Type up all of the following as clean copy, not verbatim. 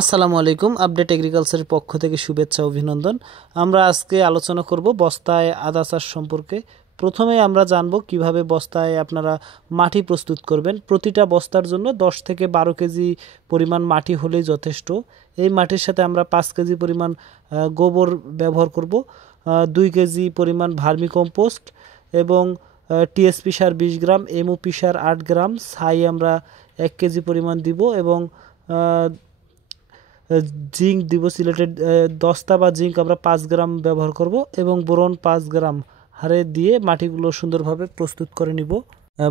আসসালামু আলাইকুম। আপডেট এগ্রিকালচারের পক্ষ থেকে শুভেচ্ছা অভিনন্দন। আমরা আজকে আলোচনা করব বস্তায় আদা চাষ সম্পর্কে। প্রথমে আমরা জানব কিভাবে বস্তায় আপনারা মাটি প্রস্তুত করবেন। প্রতিটা বস্তার জন্য 10 থেকে 12 কেজি পরিমাণ মাটি হলেই যথেষ্ট। এই মাটির সাথে আমরা 5 কেজি পরিমাণ গোবর ব্যবহার করব, 2 কেজি পরিমাণ ভার্মি কম্পোস্ট এবং টিএসপি সার 20 গ্রাম, এমওপি সার 8 গ্রাম, ছাই আমরা 1 কেজি পরিমাণ দিব এবং জিঙ্ক দিব। সিলেটেড দস্তা বা জিঙ্ক আমরা 5 গ্রাম ব্যবহার করব এবং বোরন 5 গ্রাম হারে দিয়ে মাটিগুলো সুন্দরভাবে প্রস্তুত করে নিব।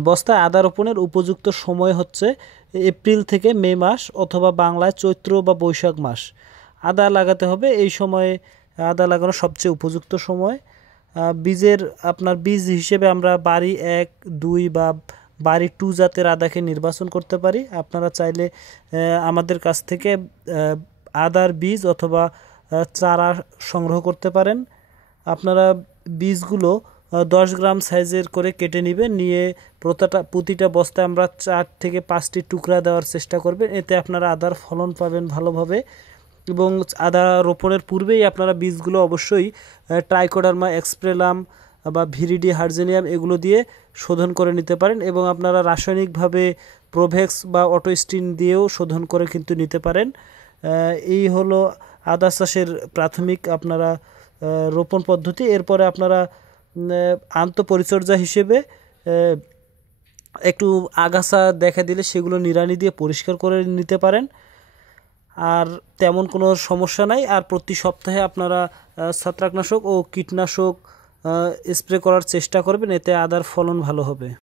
বস্তায় আদা রোপণের উপযুক্ত সময় হচ্ছে এপ্রিল থেকে মে মাস অথবা বাংলায় চৈত্র বা বৈশাখ মাস। আদা লাগাতে হবে এই সময়ে, আদা লাগানো সবচেয়ে উপযুক্ত সময়। বীজের আপনার বীজ হিসেবে আমরা বাড়ি 1, 2 বা বাড়ি 2 জাতের আদাকে নির্বাচন করতে পারি। আপনারা চাইলে আমাদের কাছ থেকে আদার বীজ অথবা চারা সংগ্রহ করতে পারেন। আপনারা বীজগুলো 10 গ্রাম সাইজের করে কেটে নেবেন, নিয়ে প্রতিটা বস্তায় আমরা 4 থেকে 5টি টুকরা দেওয়ার চেষ্টা করবেন। এতে আপনারা আদার ফলন পাবেন ভালোভাবে। এবং আদা রোপণের পূর্বেই আপনারা বীজগুলো অবশ্যই ট্রাইকোডার্মা এক্সপ্রেলাম বা ভিরিডি হার্জেনিয়াম এগুলো দিয়ে শোধন করে নিতে পারেন এবং আপনারা রাসায়নিকভাবে প্রোভেক্স বা অটোস্টিন দিয়েও শোধন করে কিন্তু নিতে পারেন। এই হলো আদা চাষের প্রাথমিক আপনারা রোপণ পদ্ধতি। এরপরে আপনারা আন্তঃপরিচর্যা হিসেবে একটু আগাছা দেখা দিলে সেগুলো নিড়ানি দিয়ে পরিষ্কার করে নিতে পারেন। আর তেমন কোনো সমস্যা নাই। আর প্রতি সপ্তাহে আপনারা ছত্রাকনাশক ও কীটনাশক স্প্রে করার চেষ্টা করবেন, এতে আদার ফলন ভালো হবে।